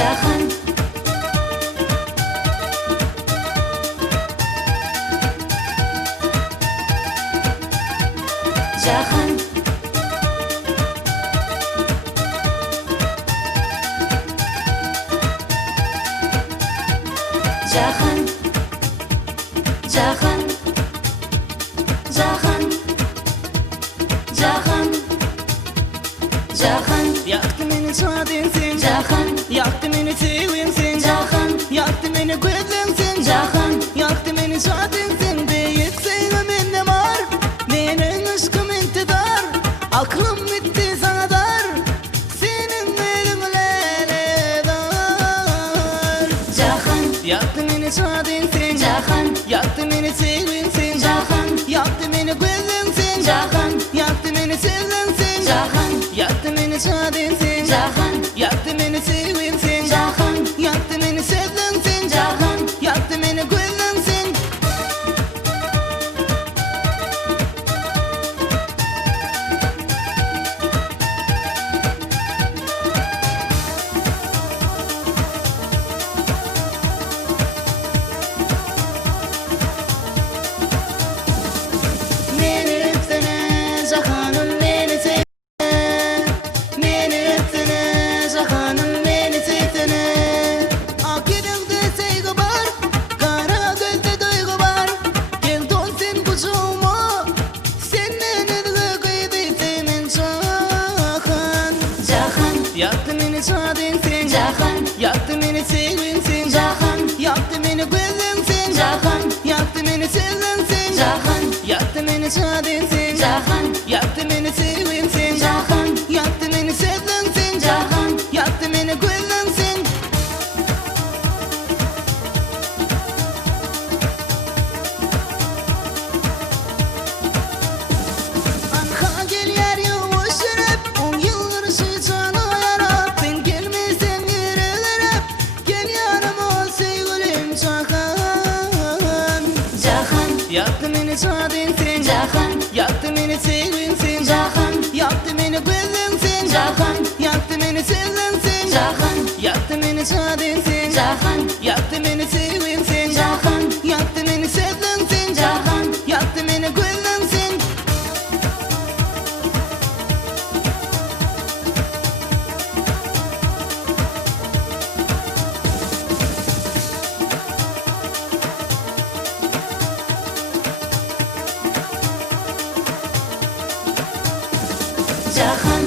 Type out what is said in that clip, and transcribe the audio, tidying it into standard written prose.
Jahan, Jahan, Jahan, Jahan, Jahan, Jahan, Jahan, Yaktı beni çadinsin Jahan, Yaktı beni sevinsin Jahan, Yaktı beni güvensin Jahan, Yaktı beni çadinsin Büyük sevgimin ne var Benim aşkım intidar Aklım bitti sana dar Senin benimle dar Jahan, Yaktı beni çadinsin Jahan, Yaktı beni sevinsin Jahan, Yaktı beni güvensin Jahan, Yaktı beni sevinsin Jahan, Yaktı beni çadinsin Jahan, Yaktı beni sevinsin Jahan, Yaktı beni sevinsin Jahan, Yaktı beni güvensin Beni öpsene Jahanım beni sevsene Beni öpsene Jahanım beni sevsene Ak yüzünde sevgi var Kara gözde duygu var Gel dönsün kucağıma Seninle de kaybettiğimin Jahan Jahan, Yaktı beni çadinsin Jahan, Yaktı beni sevinsin Jahan, Yaktı beni güvensin Jahan, Yaktı beni sevinsin Jahan, Yaktı beni çadinsin Jahan, Yaktı beni sevinsin Jahan, Yaktı beni sevinsin Jahan, Yaktı beni güvensin Arka gel yer yavaş yürüp 10 yıllar sıcağına yara Sen gelmesen yürülerek Gel yanıma sevgilim Jahan Jahan, Yaktı beni çadinsin Jahan, Yaktı beni sevinsin Jahan, Yaktı beni güvensin Jahan, Yaktı beni sevinsin Jahan, Yaktı beni çadinsin Jahan, Yaktı beni sevinsin Jahan, Yaktı beni sevinsin Jahan, Yaktı beni güvensin Jahan,